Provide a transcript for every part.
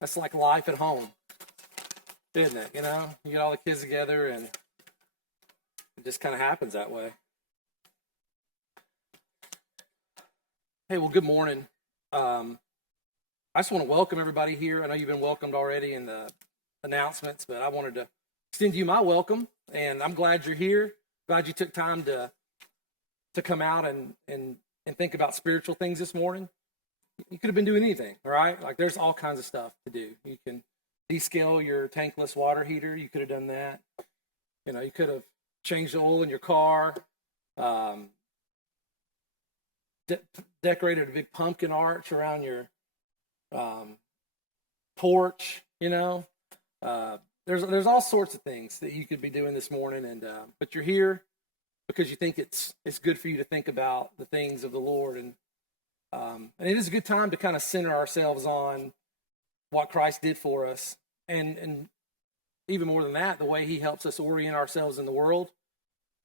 That's like life at home, isn't it? You know, you get all the kids together and it just kind of happens that way. Hey, well, good morning. I just want to welcome everybody here. I know you've been welcomed already in the announcements, but I wanted to extend you my welcome, and I'm glad you're here. Glad you took time to come out and think about spiritual things this morning. You could have been doing anything, right? Like there's all kinds of stuff to do. You can descale your tankless water heater. You could have done that. You know, you could have changed the oil in your car, decorated a big pumpkin arch around your porch. You know, there's all sorts of things that you could be doing this morning, and but you're here because you think it's good for you to think about the things of the Lord, and it is a good time to kind of center ourselves on what Christ did for us, and even more than that, the way He helps us orient ourselves in the world,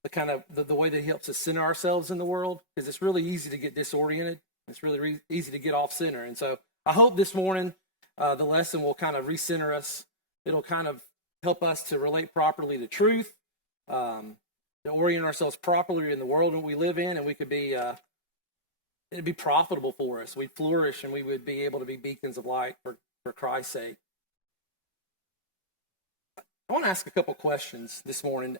the way that He helps us center ourselves in the world, because it's really easy to get disoriented. It's really easy to get off center, and so I hope this morning the lesson will kind of recenter us. It'll kind of help us to relate properly to truth, to orient ourselves properly in the world that we live in, and we could be it'd be profitable for us. We'd flourish, and we would be able to be beacons of light for Christ's sake. I want to ask a couple questions this morning.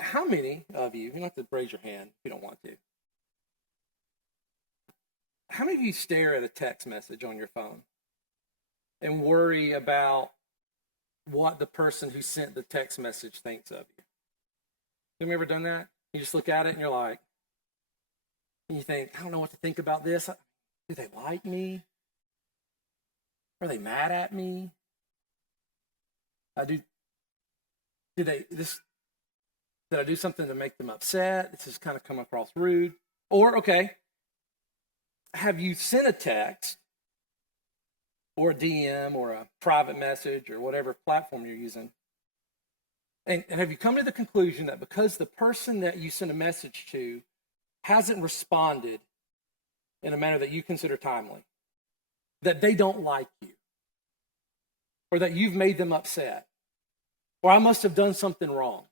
How many of you don't have to raise your hand if you don't want to. How many of you stare at a text message on your phone and worry about what the person who sent the text message thinks of you? Have you ever done that? You just look at it and you're like, and you think, I don't know what to think about this. Do they like me? Are they mad at me? Did I do something to make them upset? This has kind of come across rude. Or, okay, have you sent a text or a DM or a private message or whatever platform you're using, and have you come to the conclusion that because the person that you sent a message to hasn't responded in a manner that you consider timely, that they don't like you, or that you've made them upset, or I must have done something wrong?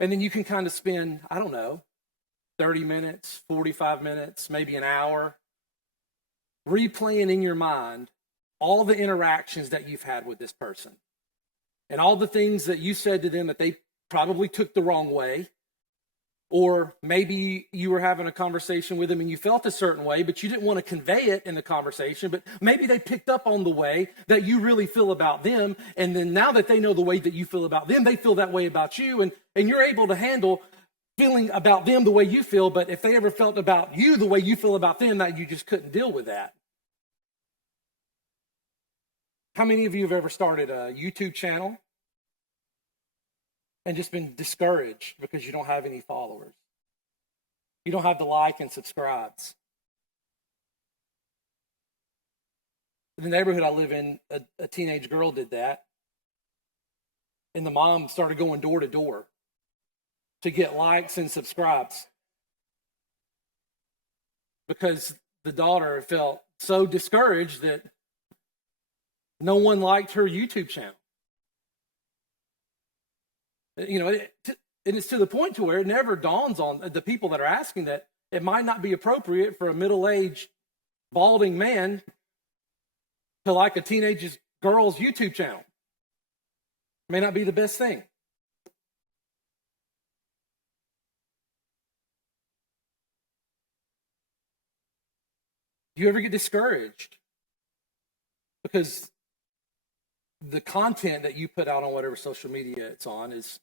And then you can kind of spend, I don't know, 30 minutes, 45 minutes, maybe an hour, replaying in your mind all the interactions that you've had with this person and all the things that you said to them that they probably took the wrong way. Or maybe you were having a conversation with them and you felt a certain way, but you didn't want to convey it in the conversation. But maybe they picked up on the way that you really feel about them. And then now that they know the way that you feel about them, they feel that way about you. And you're able to handle feeling about them the way you feel. But if they ever felt about you the way you feel about them, that you just couldn't deal with that. How many of you have ever started a YouTube channel and just been discouraged because you don't have any followers? You don't have the like and subscribes. In the neighborhood I live in, a teenage girl did that. And the mom started going door to door to get likes and subscribes because the daughter felt so discouraged that no one liked her YouTube channel. You know, and it's to the point to where it never dawns on the people that are asking that it might not be appropriate for a middle-aged, balding man to like a teenage girl's YouTube channel. It may not be the best thing. Do you ever get discouraged because the content that you put out on whatever social media it's on is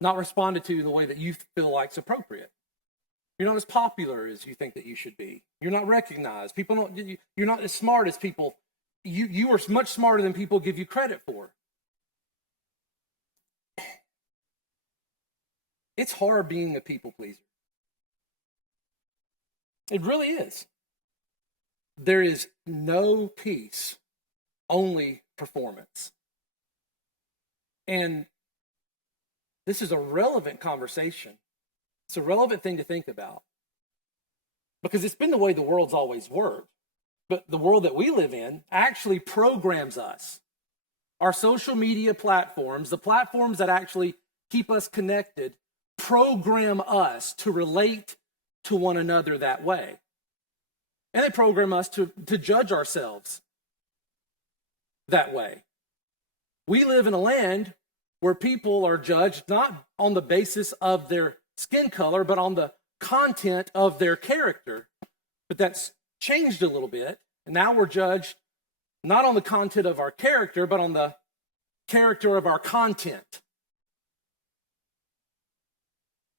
not responded to the way that you feel like is appropriate? You're not as popular as you think that you should be. You're not recognized. You're not as smart as people. You are much smarter than people give you credit for. It's hard being a people pleaser. It really is. There is no peace, only performance. And this is a relevant conversation. It's a relevant thing to think about because it's been the way the world's always worked. but the world that we live in actually programs us. Our social media platforms, the platforms that actually keep us connected, program us to relate to one another that way. And they program us to judge ourselves that way. We live in a land where people are judged not on the basis of their skin color, but on the content of their character. But that's changed a little bit. And now we're judged not on the content of our character, but on the character of our content.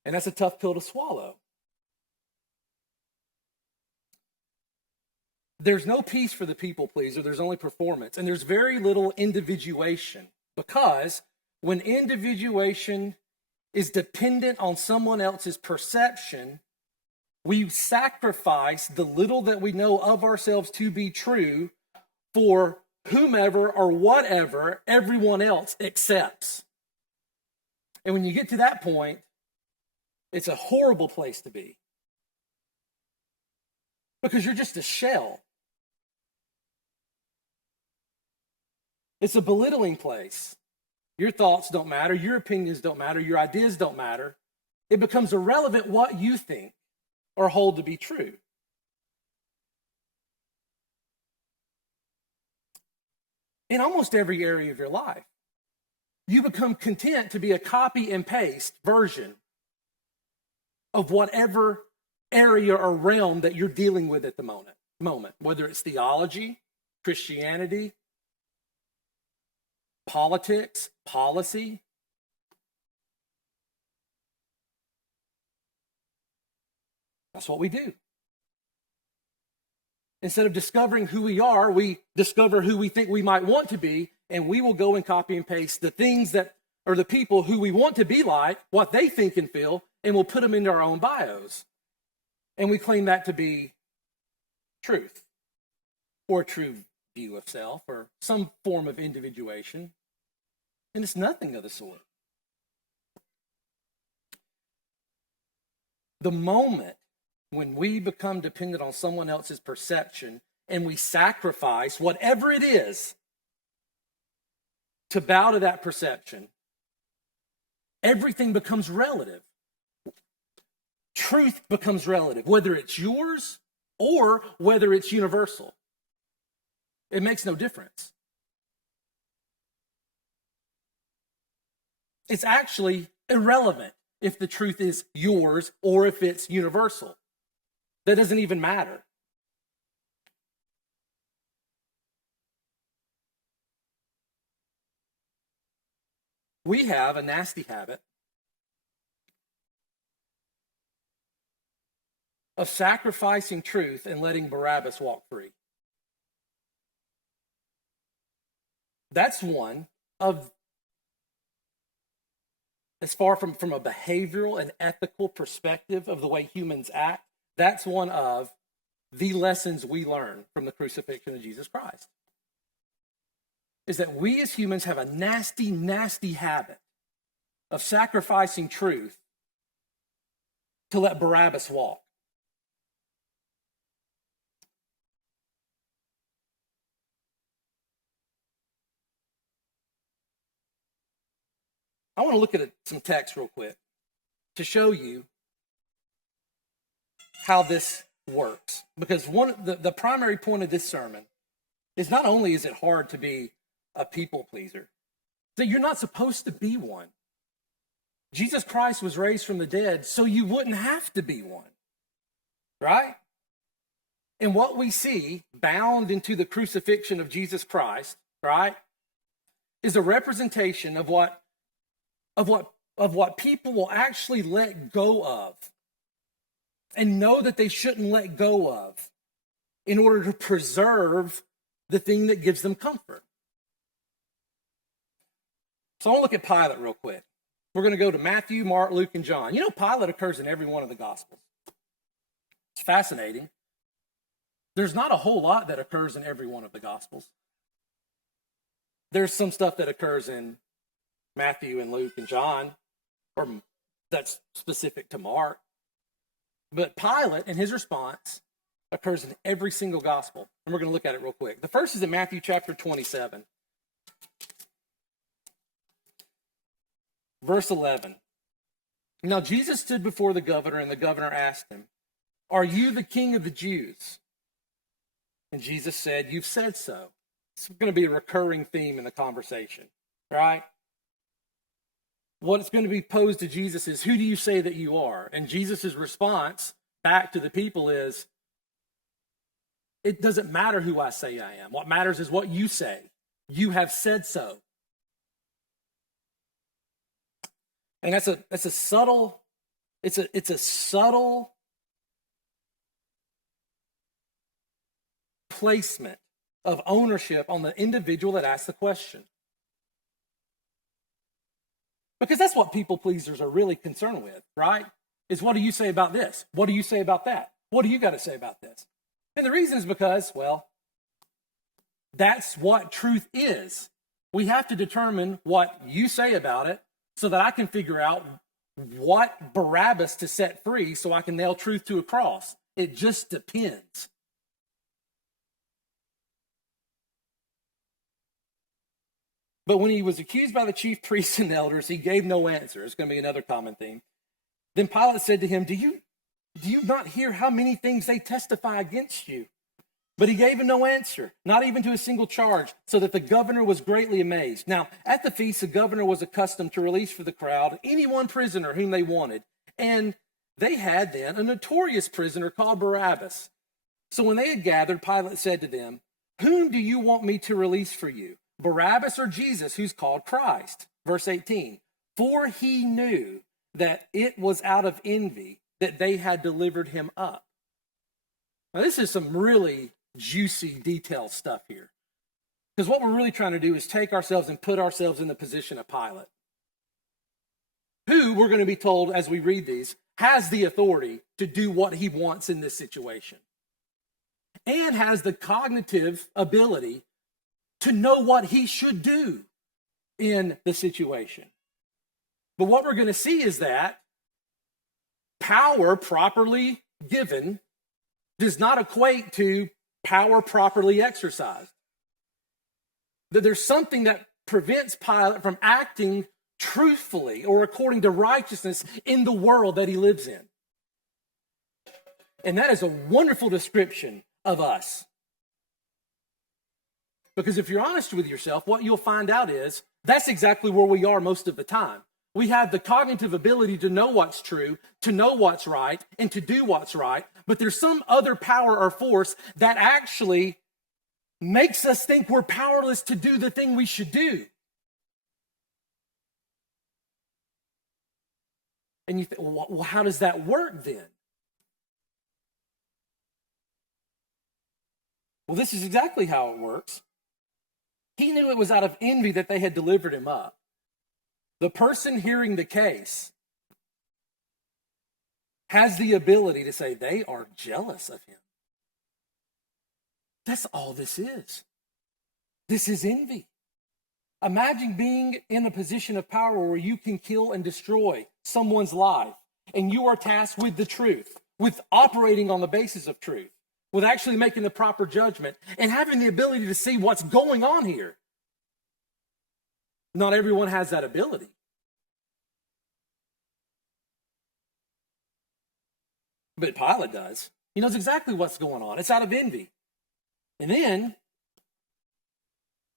And that's a tough pill to swallow. There's no peace for the people pleaser. There's only performance. And there's very little individuation, because when individuation is dependent on someone else's perception, we sacrifice the little that we know of ourselves to be true for whomever or whatever everyone else accepts. And when you get to that point, it's a horrible place to be, because you're just a shell. It's a belittling place. Your thoughts don't matter. Your opinions don't matter. Your ideas don't matter. It becomes irrelevant what you think or hold to be true. In almost every area of your life, you become content to be a copy and paste version of whatever area or realm that you're dealing with at the moment, whether it's theology, Christianity, politics, policy. That's what we do. Instead of discovering who we are, we discover who we think we might want to be, and we will go and copy and paste the things that are the people who we want to be like, what they think and feel, and we'll put them into our own bios. And we claim that to be truth, or a true view of self, or some form of individuation. And it's nothing of the sort. The moment when we become dependent on someone else's perception and we sacrifice whatever it is to bow to that perception, everything becomes relative. Truth becomes relative, whether it's yours or whether it's universal. It makes no difference. It's actually irrelevant if the truth is yours or if it's universal. That doesn't even matter. We have a nasty habit of sacrificing truth and letting Barabbas walk free. That's one of, as far from a behavioral and ethical perspective of the way humans act, that's one of the lessons we learn from the crucifixion of Jesus Christ. Is that we as humans have a nasty, nasty habit of sacrificing truth to let Barabbas walk. I want to look at some text real quick to show you how this works. Because the primary point of this sermon is not only is it hard to be a people pleaser, that you're not supposed to be one. Jesus Christ was raised from the dead so you wouldn't have to be one, right? And what we see bound into the crucifixion of Jesus Christ, right, is a representation of what people will actually let go of and know that they shouldn't let go of in order to preserve the thing that gives them comfort. So I want to look at Pilate real quick. We're going to go to Matthew, Mark, Luke, and John. You know, Pilate occurs in every one of the Gospels. It's fascinating. There's not a whole lot that occurs in every one of the Gospels. There's some stuff that occurs in Matthew and Luke and John, or that's specific to Mark. But Pilate, in his response, occurs in every single gospel. And we're going to look at it real quick. The first is in Matthew chapter 27, verse 11. Now Jesus stood before the governor, and the governor asked him, "Are you the king of the Jews?" And Jesus said, "You've said so." It's going to be a recurring theme in the conversation, right? What's going to be posed to Jesus is, who do you say that you are? And Jesus' response back to the people is, it doesn't matter who I say I am. What matters is what you say. You have said so. And it's a subtle placement of ownership on the individual that asks the question. Because that's what people pleasers are really concerned with, right? Is, what do you say about this? What do you say about that? What do you got to say about this? And the reason is because, well, that's what truth is. We have to determine what you say about it so that I can figure out what Barabbas to set free so I can nail truth to a cross. It just depends. But when he was accused by the chief priests and elders, he gave no answer. It's going to be another common theme. Then Pilate said to him, Do you not hear how many things they testify against you? But he gave him no answer, not even to a single charge, so that the governor was greatly amazed. Now, at the feast, the governor was accustomed to release for the crowd any one prisoner whom they wanted. And they had then a notorious prisoner called Barabbas. So when they had gathered, Pilate said to them, Whom do you want me to release for you? Barabbas or Jesus, who's called Christ? Verse 18, for he knew that it was out of envy that they had delivered him up. Now, this is some really juicy, detailed stuff here. Because what we're really trying to do is take ourselves and put ourselves in the position of Pilate, who, we're going to be told as we read these, has the authority to do what he wants in this situation, and has the cognitive ability to know what he should do in the situation. But what we're going to see is that power properly given does not equate to power properly exercised. That there's something that prevents Pilate from acting truthfully or according to righteousness in the world that he lives in. And that is a wonderful description of us. Because if you're honest with yourself, what you'll find out is that's exactly where we are most of the time. We have the cognitive ability to know what's true, to know what's right, and to do what's right. But there's some other power or force that actually makes us think we're powerless to do the thing we should do. And you think, well, how does that work then? Well, this is exactly how it works. He knew it was out of envy that they had delivered him up. The person hearing the case has the ability to say they are jealous of him. That's all this is. This is envy. Imagine being in a position of power where you can kill and destroy someone's life, and you are tasked with the truth, with operating on the basis of truth, with actually making the proper judgment and having the ability to see what's going on here. Not everyone has that ability. But Pilate does. He knows exactly what's going on. It's out of envy. And then,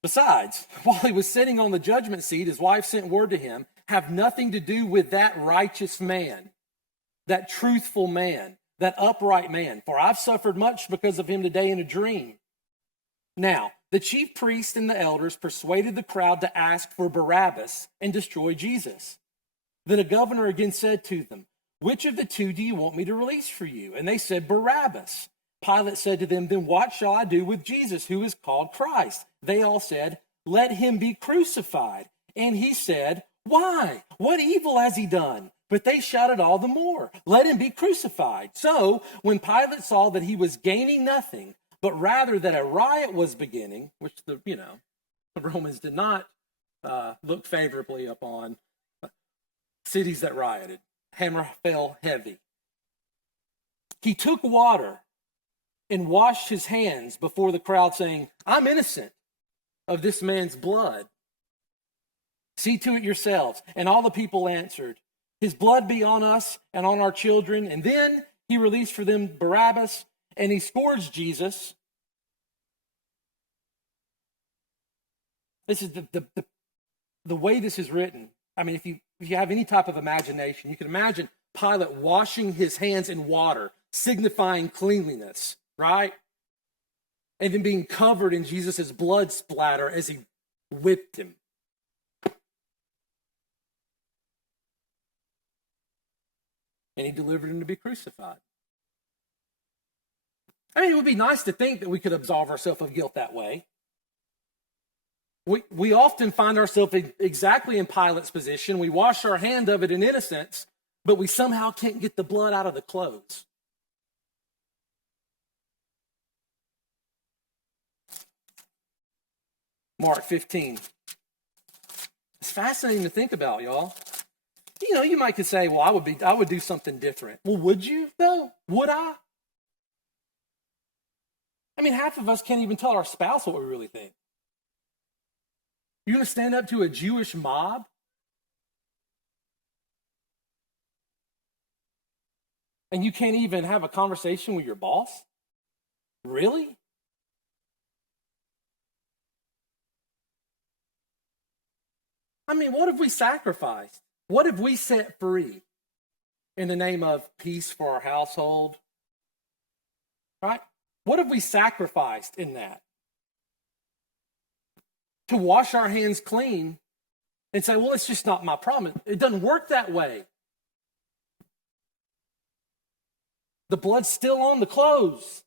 besides, while he was sitting on the judgment seat, his wife sent word to him, have nothing to do with that righteous man, that truthful man, that upright man, for I've suffered much because of him today in a dream. Now, the chief priests and the elders persuaded the crowd to ask for Barabbas and destroy Jesus. Then the governor again said to them, which of the two do you want me to release for you? And they said, Barabbas. Pilate said to them, then what shall I do with Jesus, who is called Christ? They all said, let him be crucified. And he said, why? What evil has he done? But they shouted all the more, let him be crucified. So when Pilate saw that he was gaining nothing, but rather that a riot was beginning, which the Romans did not look favorably upon cities that rioted. Hammer fell heavy. He took water and washed his hands before the crowd, saying, I'm innocent of this man's blood. See to it yourselves. And all the people answered, his blood be on us and on our children. And then he released for them Barabbas, and he scourged Jesus. This is the way this is written. I mean, if you have any type of imagination, you can imagine Pilate washing his hands in water, signifying cleanliness, right? And then being covered in Jesus' blood splatter as he whipped him. And he delivered him to be crucified. I mean, it would be nice to think that we could absolve ourselves of guilt that way. We often find ourselves exactly in Pilate's position. We wash our hand of it in innocence, but we somehow can't get the blood out of the clothes. Mark 15. It's fascinating to think about, y'all. You know, you might could say, well, I would do something different. Well, would you, though? Would I? I mean, half of us can't even tell our spouse what we really think. You're going to stand up to a Jewish mob? And you can't even have a conversation with your boss? Really? I mean, what have we sacrificed? What have we set free in the name of peace for our household? Right? What have we sacrificed in that? To wash our hands clean and say, well, it's just not my problem. It doesn't work that way. The blood's still on the clothes.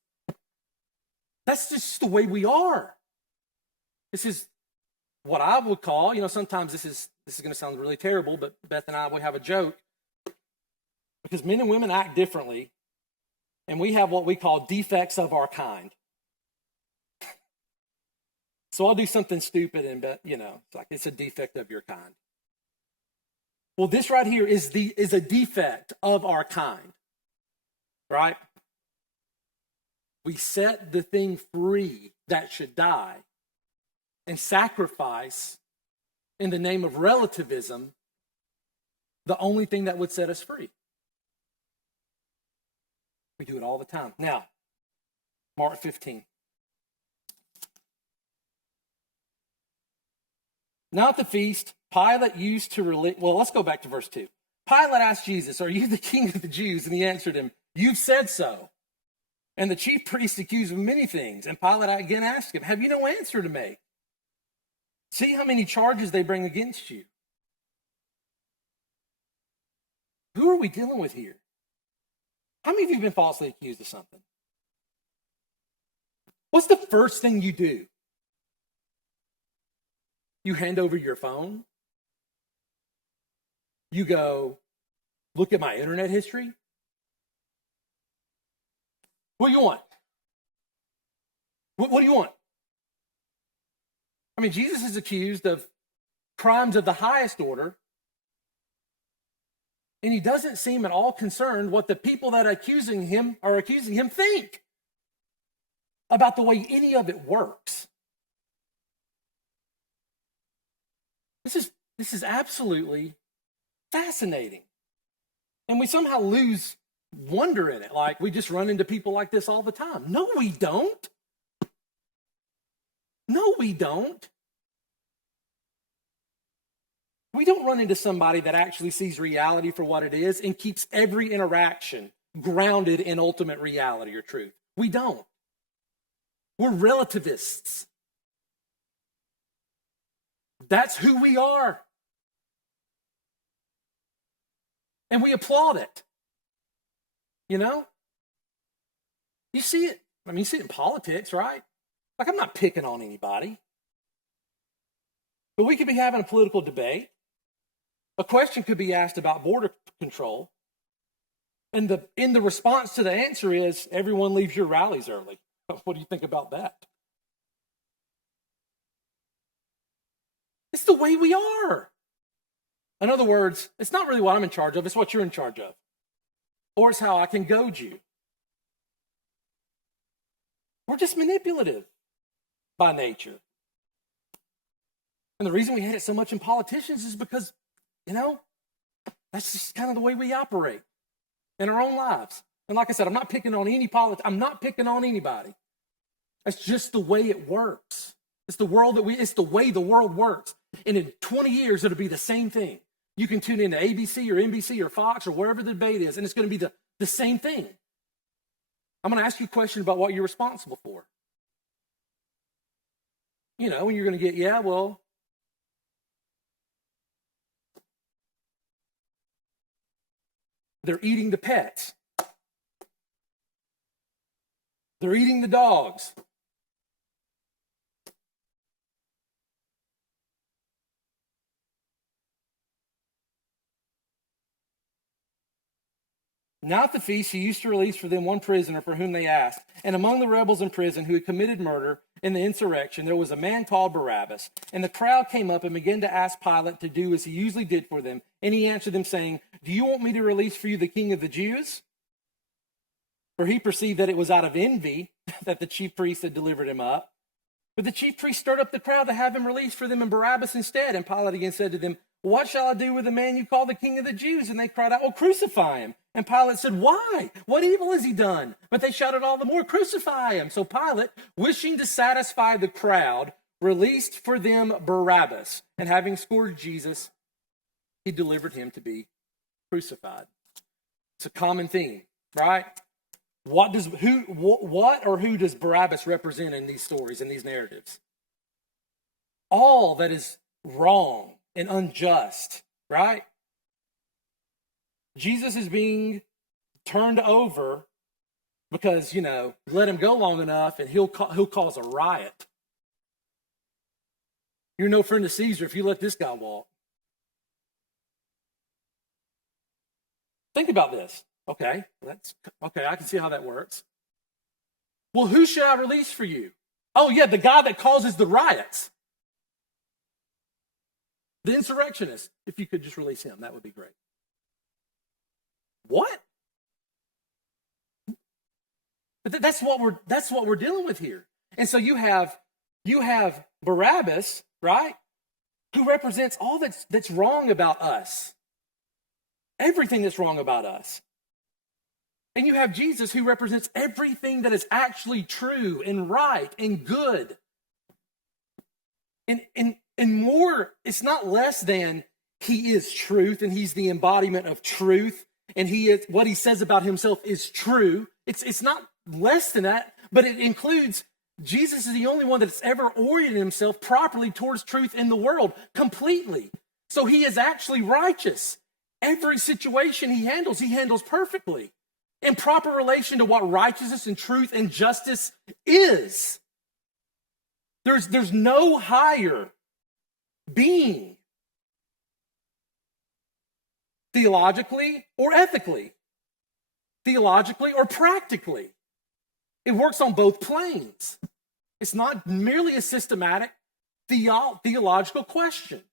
That's just the way we are. This is what I would call, sometimes this is going to sound really terrible, but Beth and I, we have a joke. Because men and women act differently, and we have what we call defects of our kind. So I'll do something stupid, and it's like it's a defect of your kind. Well, this right here is a defect of our kind, right? We set the thing free that should die and sacrifice in the name of relativism the only thing that would set us free. We do it all the time. Now, Mark 15. Now at the feast, Pilate used to release... Well, let's go back to verse 2. Pilate asked Jesus, are you the king of the Jews? And he answered him, you've said so. And the chief priests accused him of many things. And Pilate again asked him, have you no answer to make? See how many charges they bring against you. Who are we dealing with here? How many of you have been falsely accused of something? What's the first thing you do? You hand over your phone? You go, look at my internet history? What do you want? What do you want? I mean, Jesus is accused of crimes of the highest order, and he doesn't seem at all concerned what the people that are accusing him think about the way any of it works. This is absolutely fascinating. And we somehow lose wonder in it, like we just run into people like this all the time. No, we don't. No, we don't. We don't run into somebody that actually sees reality for what it is and keeps every interaction grounded in ultimate reality or truth. We don't. We're relativists. That's who we are. And we applaud it. You see it. I mean, you see it in politics, right? Like, I'm not picking on anybody. But we could be having a political debate. A question could be asked about border control. And the response to the answer is, everyone leaves your rallies early. What do you think about that? It's the way we are. In other words, it's not really what I'm in charge of, it's what you're in charge of. Or it's how I can goad you. We're just manipulative by nature. And the reason we hate it so much in politicians is because, that's just kind of the way we operate in our own lives. And like I said, I'm not picking on I'm not picking on anybody. That's just the way it works. It's the way the world works. And in 20 years, it'll be the same thing. You can tune into ABC or NBC or Fox or wherever the debate is, and it's going to be the same thing. I'm going to ask you a question about what you're responsible for. And you're going to get, they're eating the pets. They're eating the dogs. Now at the feast, he used to release for them one prisoner for whom they asked. And among the rebels in prison who had committed murder in the insurrection, there was a man called Barabbas. And the crowd came up and began to ask Pilate to do as he usually did for them. And he answered them, saying, "Do you want me to release for you the king of the Jews?" For he perceived that it was out of envy that the chief priests had delivered him up. But the chief priests stirred up the crowd to have him released for them and Barabbas instead. And Pilate again said to them, "What shall I do with the man you call the king of the Jews?" And they cried out, "Oh, crucify him." And Pilate said, "Why? What evil has he done?" But they shouted all the more, "Crucify him." So Pilate, wishing to satisfy the crowd, released for them Barabbas. And having scourged Jesus, he delivered him to be crucified. It's a common theme, right? What or who does Barabbas represent in these stories, in these narratives? All that is wrong and unjust, right? Jesus is being turned over because, let him go long enough and he'll cause a riot. You're no friend of Caesar if you let this guy walk. Think about this. Okay, I can see how that works. Well, who should I release for you? Oh, yeah, the guy that causes the riots. The insurrectionist. If you could just release him, that would be great. What? But that's what we're dealing with here. And so you have Barabbas, right? Who represents all that's wrong about us. Everything that's wrong about us. And you have Jesus who represents everything that is actually true and right and good. And more, it's not less than he is truth and he's the embodiment of truth and what he says about himself is true. It's not less than that, but it includes Jesus is the only one that's ever oriented himself properly towards truth in the world completely. So he is actually righteous. Every situation he handles perfectly. In proper relation to what righteousness and truth and justice is. There's no higher being, theologically or ethically, theologically or practically. It works on both planes. It's not merely a systematic theological question.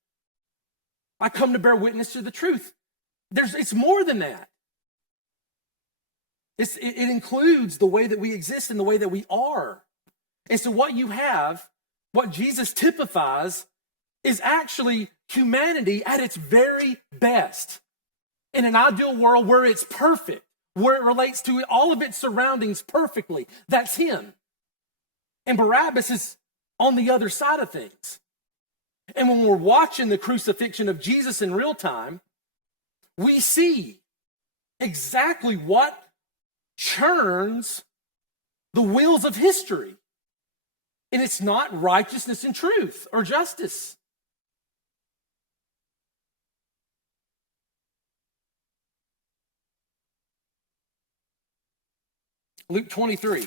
I come to bear witness to the truth. It's more than that. It includes the way that we exist and the way that we are. And so what Jesus typifies is actually humanity at its very best. In an ideal world where it's perfect, where it relates to all of its surroundings perfectly. That's him. And Barabbas is on the other side of things. And when we're watching the crucifixion of Jesus in real time, we see exactly what churns the wheels of history. And it's not righteousness and truth or justice. Luke 23.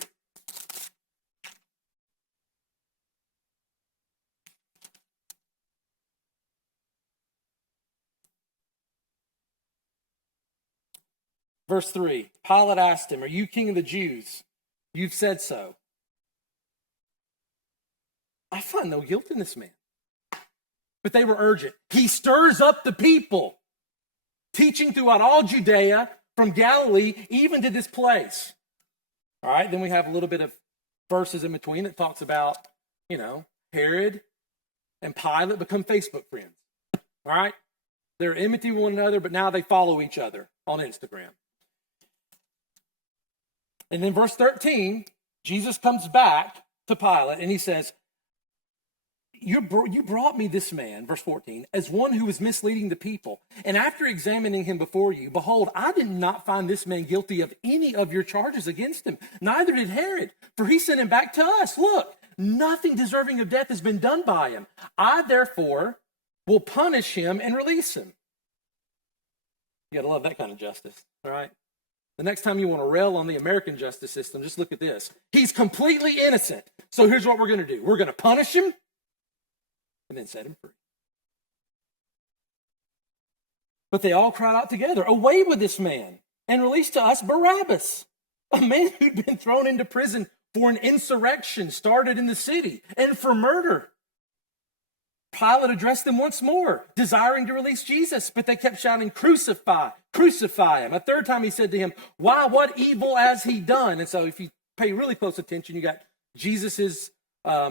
Verse 3, Pilate asked him, "Are you king of the Jews? You've said so." I find no guilt in this man. But they were urgent. He stirs up the people, teaching throughout all Judea, from Galilee, even to this place. All right, then we have a little bit of verses in between that talks about, Herod and Pilate become Facebook friends. All right? They're enmity with one another, but now they follow each other on Instagram. And then verse 13, Jesus comes back to Pilate and he says, you brought me this man, verse 14, as one who was misleading the people. And after examining him before you, behold, I did not find this man guilty of any of your charges against him. Neither did Herod, for he sent him back to us. Look, nothing deserving of death has been done by him. I, therefore, will punish him and release him. You got to love that kind of justice, all right? The next time you want to rail on the American justice system, just look at this. He's completely innocent. So here's what we're going to do. We're going to punish him and then set him free. But they all cried out together, away with this man, and release to us Barabbas, a man who'd been thrown into prison for an insurrection started in the city and for murder. Pilate addressed them once more, desiring to release Jesus, but they kept shouting, crucify, crucify him. A third time he said to him, why, what evil has he done? And so if you pay really close attention, you got Jesus's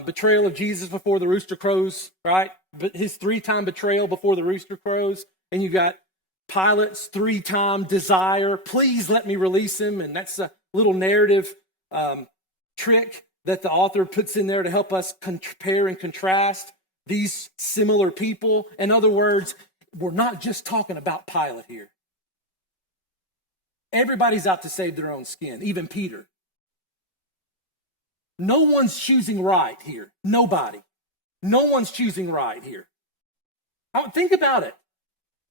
betrayal of Jesus before the rooster crows, right? But his 3-time betrayal before the rooster crows. And you got Pilate's 3-time desire, please let me release him. And that's a little narrative trick that the author puts in there to help us compare and contrast these similar people. In other words, we're not just talking about Pilate here. Everybody's out to save their own skin, even Peter. No one's choosing right here. Nobody. No one's choosing right here. Think about it.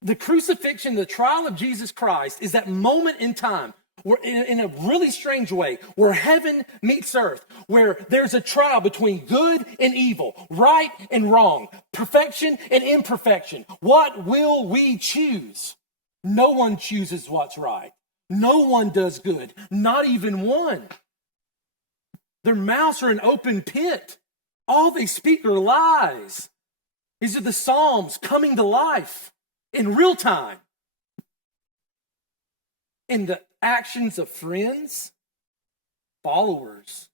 The crucifixion, the trial of Jesus Christ is that moment in time where, in a really strange way, where heaven meets earth, where there's a trial between good and evil, right and wrong, perfection and imperfection. What will we choose? No one chooses what's right. No one does good, not even one. Their mouths are an open pit. All they speak are lies. These are the Psalms coming to life in real time. In the actions of friends, followers,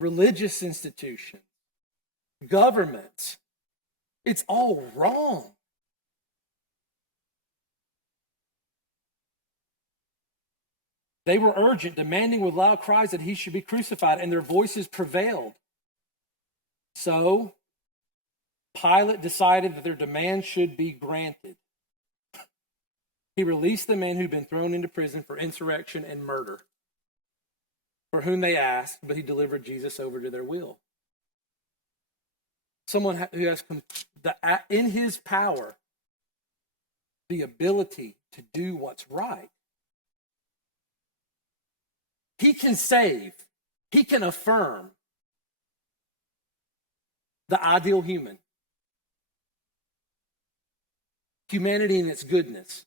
religious institutions, governments, it's all wrong. They were urgent, demanding with loud cries that he should be crucified, and their voices prevailed. So, Pilate decided that their demand should be granted. He released the man who'd been thrown into prison for insurrection and murder, for whom they asked, but he delivered Jesus over to their will. Someone who has, in his power, the ability to do what's right. He can save. He can affirm the ideal human. Humanity in its goodness.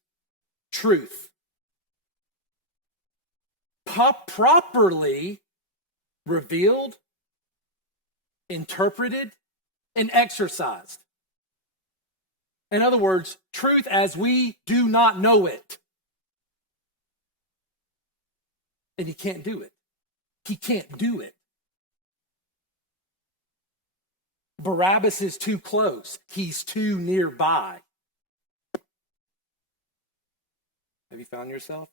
Truth. Properly revealed, interpreted, and exercised. In other words, truth as we do not know it. And he can't do it. He can't do it. Barabbas is too close. He's too nearby. Have you found yourself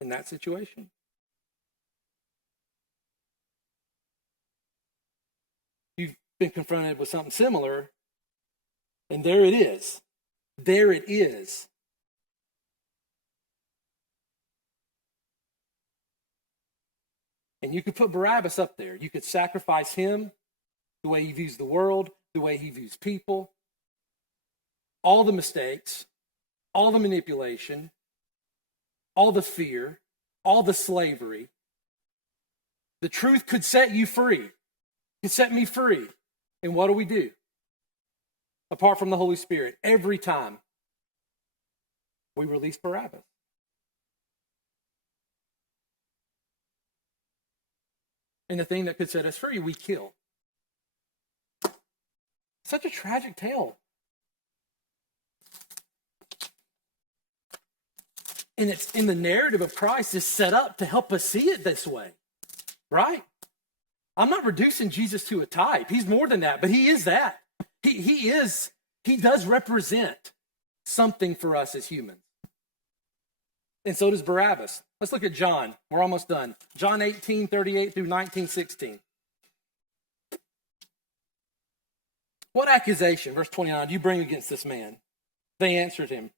in that situation? You've been confronted with something similar, and there it is. There it is. And you could put Barabbas up there. You could sacrifice him, the way he views the world, the way he views people, all the mistakes, all the manipulation, all the fear, all the slavery. The truth could set you free. It could set me free. And what do? Apart from the Holy Spirit, every time we release Barabbas. And the thing that could set us free, we kill. Such a tragic tale. And it's in the narrative of Christ is set up to help us see it this way, right? I'm not reducing Jesus to a type. He's more than that, but he is that. He does represent something for us as humans. And so does Barabbas. Let's look at John. We're almost done. John 18:38 through 19:16. What accusation, verse 29, do you bring against this man? They answered him,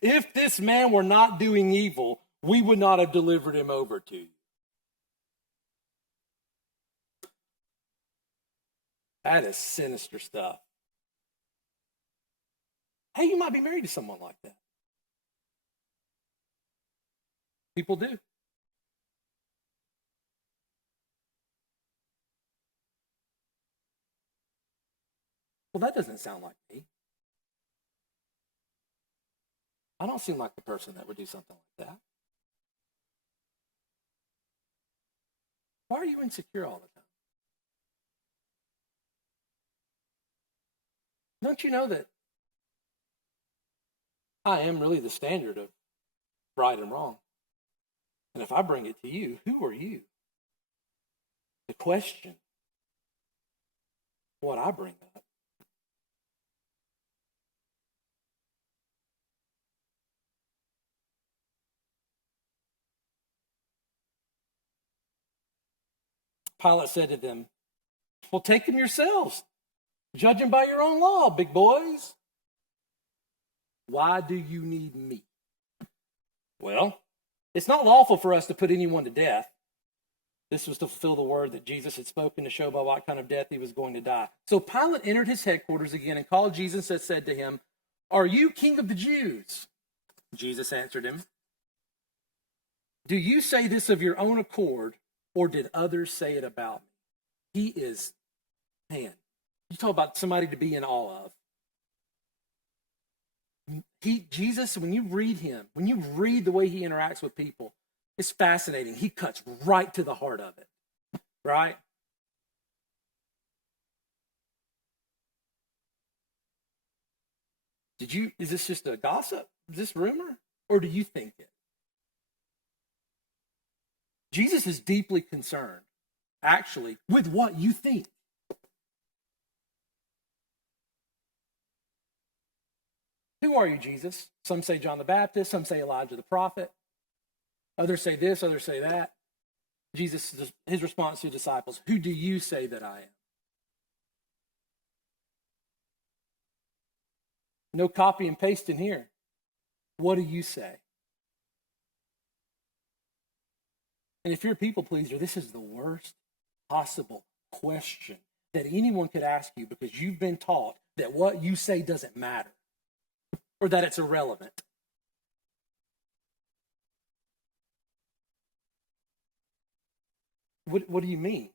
if this man were not doing evil, we would not have delivered him over to you. That is sinister stuff. Hey, you might be married to someone like that. People do. Well, that doesn't sound like me. I don't seem like the person that would do something like that. Why are you insecure all the time? Don't you know that I am really the standard of right and wrong? And if I bring it to you, who are you to question what I bring up? Pilate said to them, well, take him yourselves. Judge him by your own law, big boys. Why do you need me? Well, it's not lawful for us to put anyone to death. This was to fulfill the word that Jesus had spoken to show by what kind of death he was going to die. So Pilate entered his headquarters again and called Jesus and said to him, are you king of the Jews? Jesus answered him, do you say this of your own accord, or did others say it about me? He is, man, you talk about somebody to be in awe of. Jesus, when you read him, when you read the way he interacts with people, it's fascinating. He cuts right to the heart of it, right? Is this just a gossip? Is this rumor? Or do you think it? Jesus is deeply concerned, actually, with what you think. Who are you, Jesus? Some say John the Baptist, some say Elijah the prophet. Others say this, others say that. Jesus, his response to the disciples, who do you say that I am? No copy and paste in here. What do you say? And if you're a people pleaser, this is the worst possible question that anyone could ask you, because you've been taught that what you say doesn't matter or that it's irrelevant. What do you mean?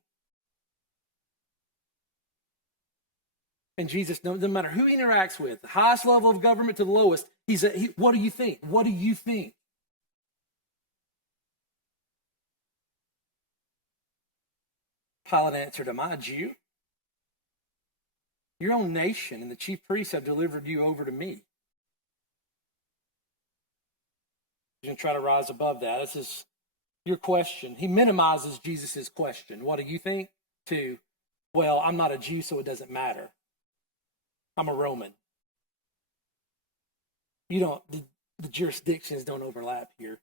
And Jesus, no matter who he interacts with, the highest level of government to the lowest, what do you think? What do you think? Pilate answered, am I a Jew? Your own nation and the chief priests have delivered you over to me. He's going to try to rise above that. This is your question. He minimizes Jesus' question. What do you think? To, well, I'm not a Jew, so it doesn't matter. I'm a Roman. The jurisdictions don't overlap here.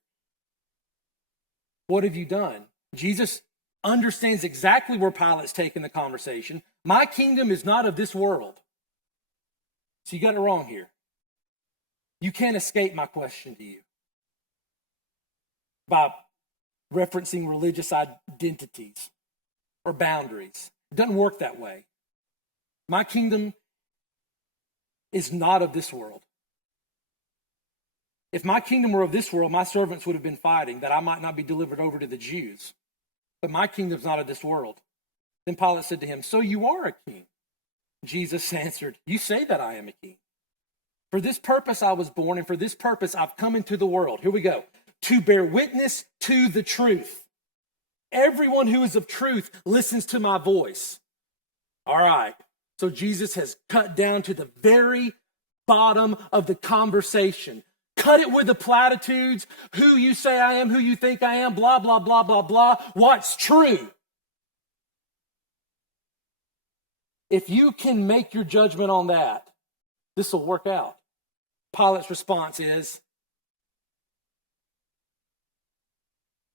What have you done? Jesus understands exactly where Pilate's taking the conversation. My kingdom is not of this world. So you got it wrong here. You can't escape my question to you by referencing religious identities or boundaries. It doesn't work that way. My kingdom is not of this world. If my kingdom were of this world, my servants would have been fighting that I might not be delivered over to the Jews. But my kingdom's not of this world. Then Pilate said to him, so you are a king. Jesus answered, you say that I am a king. For this purpose I was born, and for this purpose I've come into the world. Here we go. To bear witness to the truth. Everyone who is of truth listens to my voice. All right. So Jesus has cut down to the very bottom of the conversation. cut it with the platitudes, who you say I am, who you think I am, blah, blah, blah, blah, blah. What's true? If you can make your judgment on that, this will work out. Pilate's response is,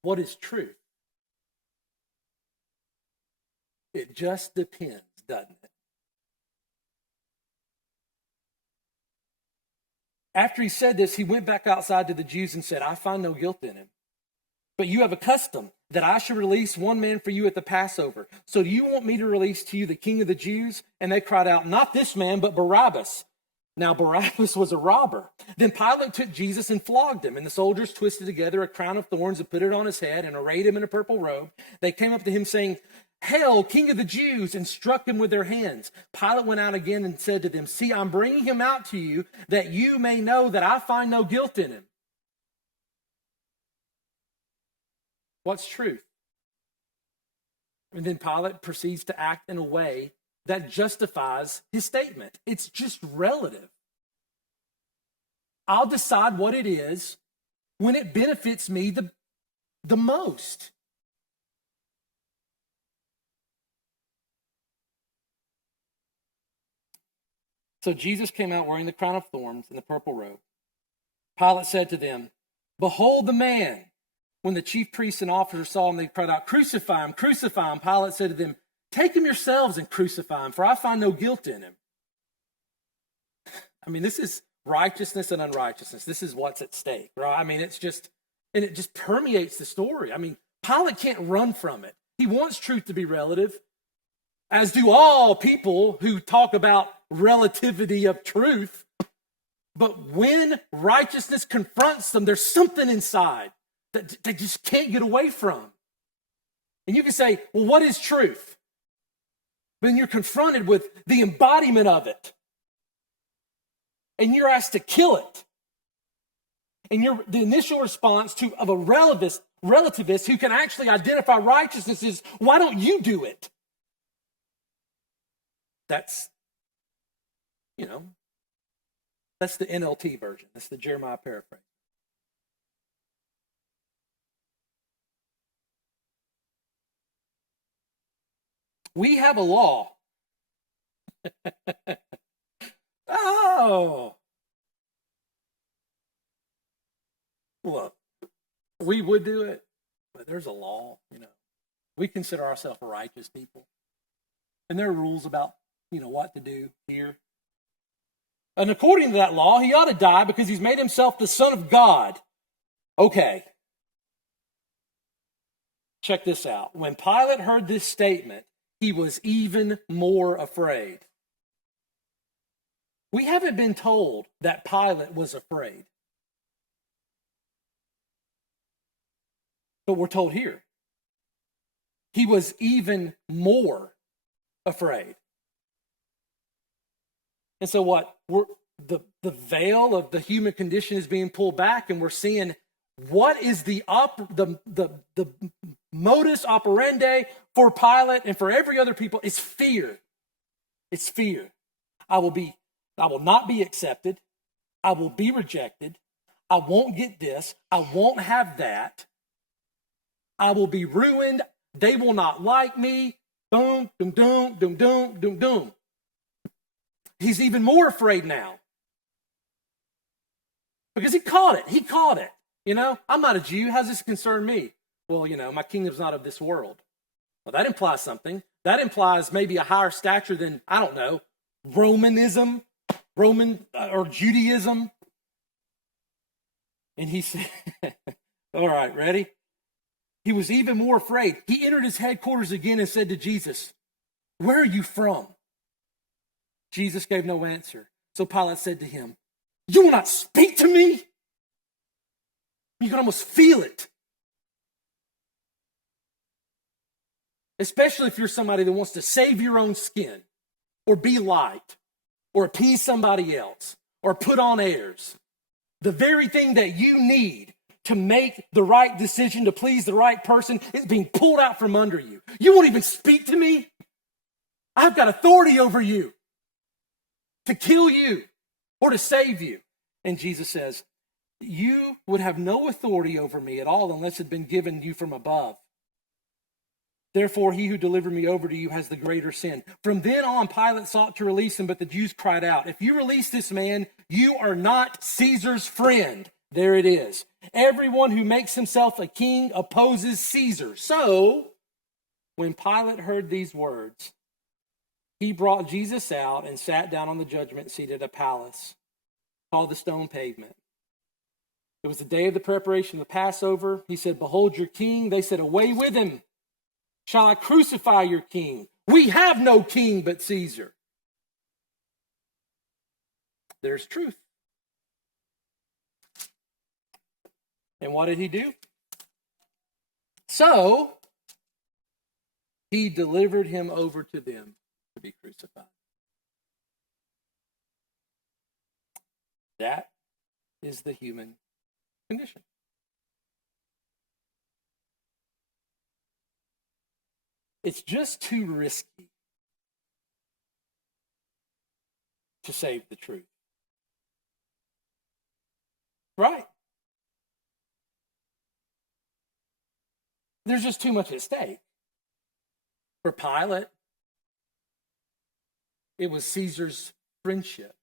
what is truth? It just depends, doesn't it? After he said this, he went back outside to the Jews and said, I find no guilt in him. But you have a custom that I should release one man for you at the Passover. So do you want me to release to you the king of the Jews? And they cried out, not this man, but Barabbas. Now Barabbas was a robber. Then Pilate took Jesus and flogged him, and the soldiers twisted together a crown of thorns and put it on his head and arrayed him in a purple robe. They came up to him saying, Hail, King of the Jews, and struck him with their hands. Pilate went out again and said to them, See, I'm bringing him out to you that you may know that I find no guilt in him. What's truth? And then Pilate proceeds to act in a way that justifies his statement. It's just relative. I'll decide what it is when it benefits me the most. So Jesus came out wearing the crown of thorns and the purple robe. Pilate said to them, Behold the man. When the chief priests and officers saw him, they cried out, Crucify him, crucify him. Pilate said to them, Take him yourselves and crucify him, for I find no guilt in him. I mean, this is righteousness and unrighteousness. This is what's at stake, right? I mean, it just permeates the story. I mean, Pilate can't run from it. He wants truth to be relative, as do all people who talk about relativity of truth. But when righteousness confronts them, there's something inside that they just can't get away from. And you can say, well, what is truth? But then you're confronted with the embodiment of it. And you're asked to kill it. And the initial response of a relativist who can actually identify righteousness is, why don't you do it? That's the NLT version. That's the Jeremiah paraphrase. We have a law. Oh. Look, we would do it, but there's a law, We consider ourselves righteous people. And there are rules about, what to do here. And according to that law, he ought to die because he's made himself the Son of God. Okay. Check this out. When Pilate heard this statement, he was even more afraid. We haven't been told that Pilate was afraid. But we're told here. He was even more afraid. And so what? The veil of the human condition is being pulled back, and we're seeing what is the modus operandi for Pilate and for every other people is fear. It's fear. I will not be accepted. I will be rejected. I won't get this. I won't have that. I will be ruined. They will not like me. Boom, doom, doom, doom, doom, doom, doom. He's even more afraid now. Because he caught it. He caught it. I'm not a Jew. How does this concern me? Well, my kingdom's not of this world. Well, that implies something. That implies maybe a higher stature than, I don't know, Roman or Judaism. And he said, all right, ready? He was even more afraid. He entered his headquarters again and said to Jesus, Where are you from? Jesus gave no answer. So Pilate said to him, You will not speak to me? You can almost feel it. Especially if you're somebody that wants to save your own skin, or be liked, or appease somebody else, or put on airs. The very thing that you need to make the right decision, to please the right person, is being pulled out from under you. You won't even speak to me? I've got authority over you to kill you or to save you. And Jesus says, You would have no authority over me at all unless it had been given you from above. Therefore, he who delivered me over to you has the greater sin. From then on, Pilate sought to release him, but the Jews cried out, if you release this man, you are not Caesar's friend. There it is. Everyone who makes himself a king opposes Caesar. So, when Pilate heard these words, he brought Jesus out and sat down on the judgment seat at a palace called the Stone Pavement. It was the day of the preparation of the Passover. He said, behold your king. They said, away with him. Shall I crucify your king? We have no king but Caesar. There's truth. And what did he do? So, he delivered him over to them to be crucified. That is the human condition. It's just too risky to save the truth. Right? There's just too much at stake. For Pilate, it was Caesar's friendship,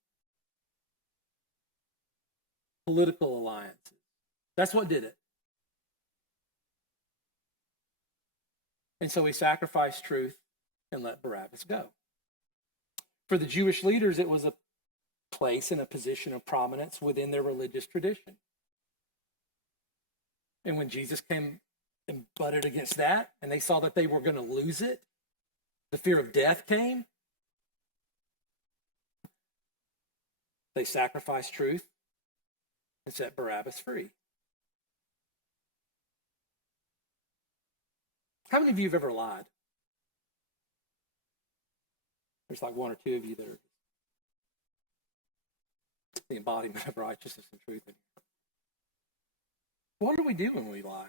political alliances. That's what did it. And so he sacrificed truth and let Barabbas go. For the Jewish leaders, it was a place and a position of prominence within their religious tradition. And when Jesus came and butted against that, and they saw that they were going to lose it, the fear of death came. They sacrificed truth and set Barabbas free. How many of you have ever lied? There's like one or two of you that are the embodiment of righteousness and truth. What do we do when we lie?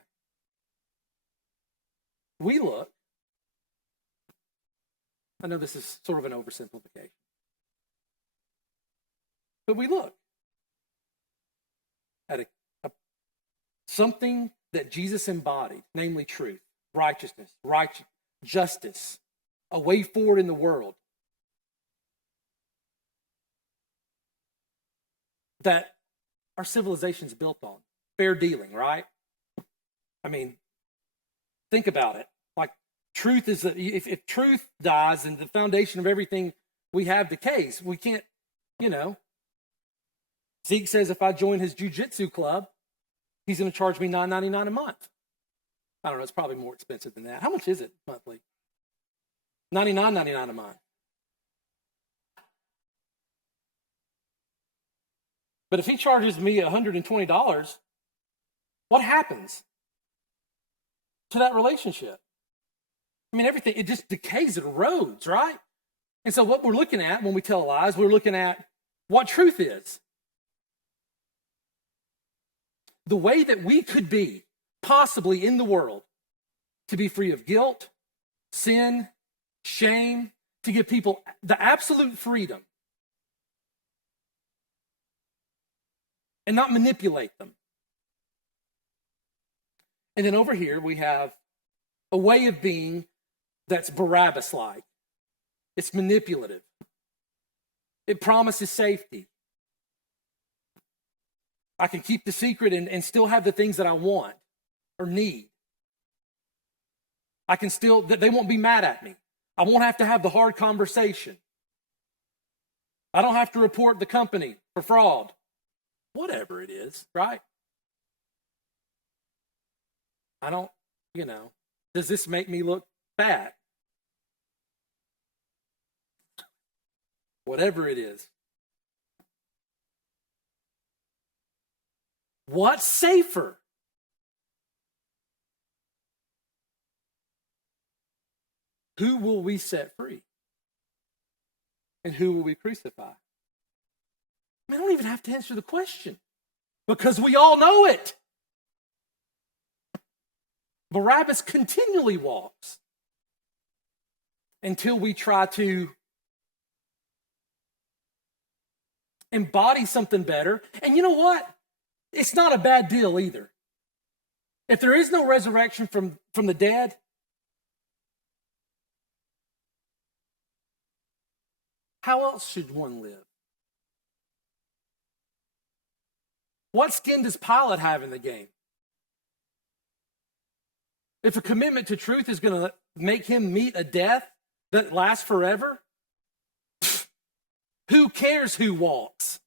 We look. I know this is sort of an oversimplification. But we look at something that Jesus embodied, namely truth, righteousness, justice, a way forward in the world. That our civilization is built on. Fair dealing, right? I mean, think about it. Like, truth is, if truth dies and the foundation of everything we have decays, we can't, Zeke says if I join his jiu-jitsu club, he's going to charge me $9.99 a month. I don't know, it's probably more expensive than that. How much is it monthly? $99.99 a month. But if he charges me $120, what happens to that relationship? I mean, everything, it just decays, it erodes, right? And so what we're looking at when we tell lies, we're looking at what truth is. The way that we could be possibly in the world to be free of guilt, sin, shame, to give people the absolute freedom and not manipulate them. And then over here we have a way of being that's Barabbas-like. It's manipulative. It promises safety. I can keep the secret and still have the things that I want or need. I can still, they won't be mad at me. I won't have to have the hard conversation. I don't have to report the company for fraud. Whatever it is, right? I don't, does this make me look bad? Whatever it is. What's safer? Who will we set free? And who will we crucify? I don't even have to answer the question because we all know it. Barabbas continually walks until we try to embody something better. And you know what? It's not a bad deal either. If there is no resurrection from the dead, how else should one live? What skin does Pilate have in the game? If a commitment to truth is going to make him meet a death that lasts forever, who cares who walks?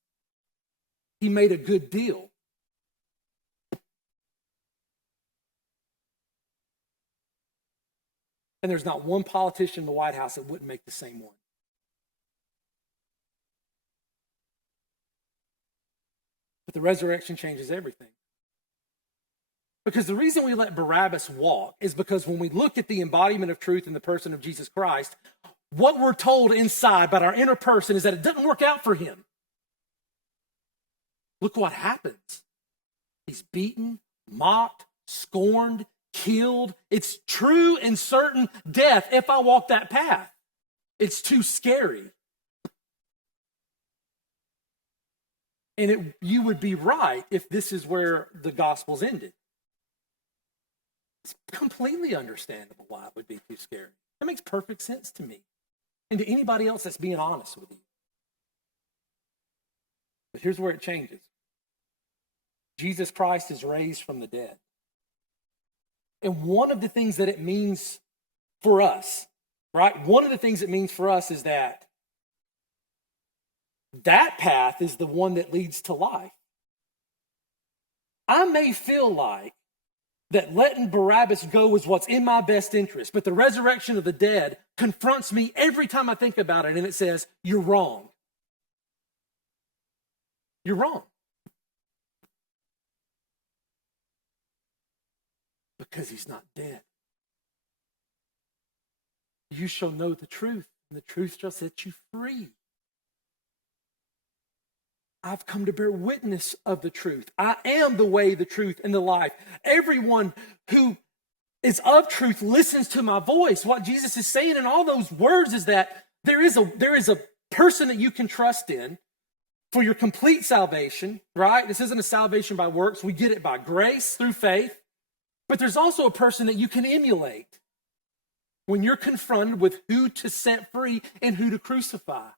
He made a good deal. And there's not one politician in the White House that wouldn't make the same one. But the resurrection changes everything. Because the reason we let Barabbas walk is because when we look at the embodiment of truth in the person of Jesus Christ, what we're told inside about our inner person is that it doesn't work out for him. Look what happens. He's beaten, mocked, scorned, killed. It's true and certain death if I walk that path. It's too scary. And you would be right if this is where the Gospels ended. It's completely understandable why it would be too scary. That makes perfect sense to me and to anybody else that's being honest with you. But here's where it changes. Jesus Christ is raised from the dead. And one of the things that it means for us, right? One of the things it means for us is that path is the one that leads to life. I may feel like that letting Barabbas go is what's in my best interest, but the resurrection of the dead confronts me every time I think about it, and it says, you're wrong. You're wrong. Because he's not dead. You shall know the truth, and the truth shall set you free. I've come to bear witness of the truth. I am the way, the truth, and the life. Everyone who is of truth listens to my voice. What Jesus is saying in all those words is that there is a person that you can trust in for your complete salvation, right? This isn't a salvation by works. We get it by grace through faith. But there's also a person that you can emulate when you're confronted with who to set free and who to crucify.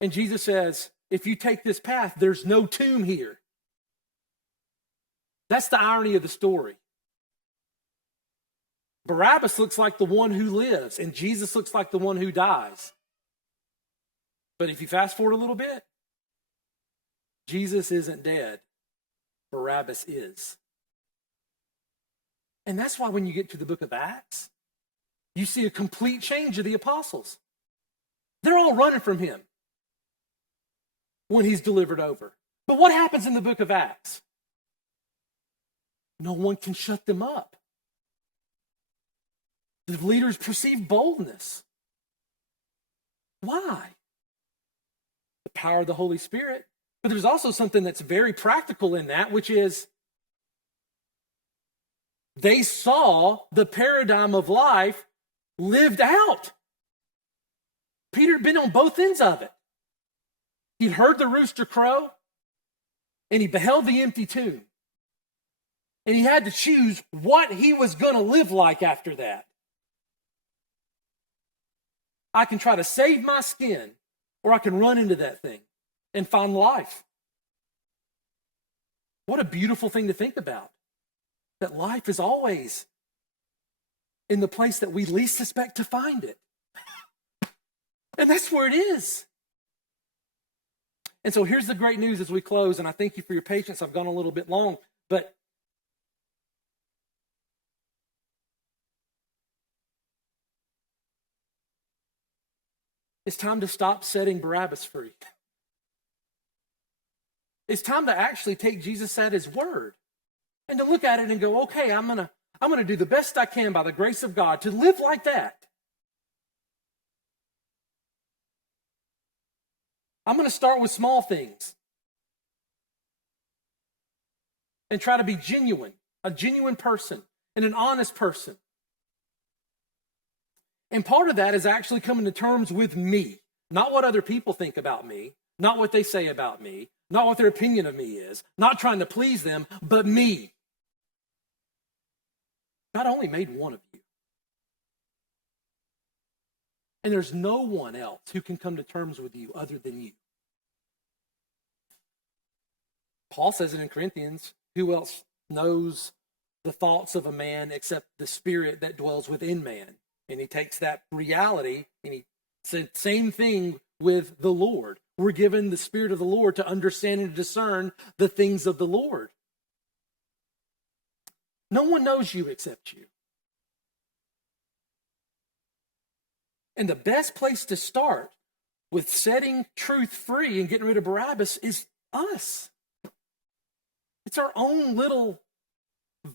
And Jesus says, if you take this path, there's no tomb here. That's the irony of the story. Barabbas looks like the one who lives, and Jesus looks like the one who dies. But if you fast forward a little bit, Jesus isn't dead. Barabbas is. And that's why when you get to the book of Acts, you see a complete change of the apostles. They're all running from him when he's delivered over. But what happens in the book of Acts? No one can shut them up. The leaders perceive boldness. Why? The power of the Holy Spirit. But there's also something that's very practical in that, which is they saw the paradigm of life lived out. Peter had been on both ends of it. He'd heard the rooster crow, and he beheld the empty tomb. And he had to choose what he was going to live like after that. I can try to save my skin, or I can run into that thing and find life. What a beautiful thing to think about. That life is always in the place that we least suspect to find it. And that's where it is. And so here's the great news as we close, and I thank you for your patience. I've gone a little bit long, but it's time to stop setting Barabbas free. It's time to actually take Jesus at his word and to look at it and go, okay, I'm gonna do the best I can by the grace of God to live like that. I'm going to start with small things and try to be genuine, a genuine person and an honest person. And part of that is actually coming to terms with me, not what other people think about me, not what they say about me, not what their opinion of me is, not trying to please them, but me. God only made one of you. And there's no one else who can come to terms with you other than you. Paul says it in Corinthians, who else knows the thoughts of a man except the spirit that dwells within man? And he takes that reality and he said same thing with the Lord. We're given the Spirit of the Lord to understand and discern the things of the Lord. No one knows you except you. And the best place to start with setting truth free and getting rid of Barabbas is us. It's our own little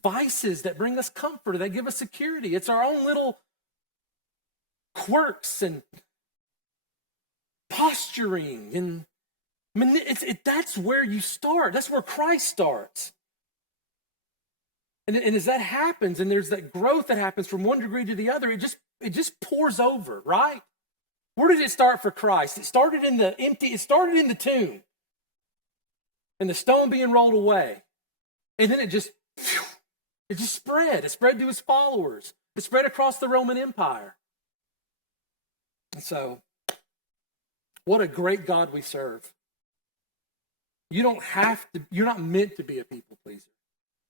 vices that bring us comfort, that give us security. It's our own little quirks and posturing. And that's where you start. That's where Christ starts. And as that happens, and there's that growth that happens from one degree to the other, it just pours over, right? Where did it start for Christ? It started in the tomb. And the stone being rolled away. And then it just spread. It spread to his followers. It spread across the Roman Empire. And so, what a great God we serve. You're not meant to be a people pleaser.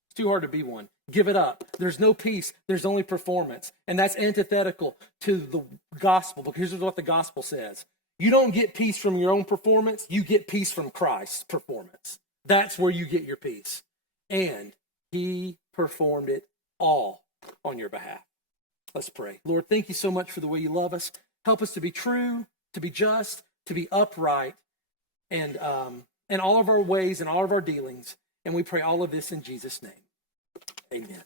It's too hard to be one. Give it up. There's no peace. There's only performance. And that's antithetical to the gospel, because here's what the gospel says. You don't get peace from your own performance. You get peace from Christ's performance. That's where you get your peace. And he performed it all on your behalf. Let's pray. Lord, thank you so much for the way you love us. Help us to be true, to be just, to be upright, and in all of our ways and all of our dealings. And we pray all of this in Jesus' name. Amen.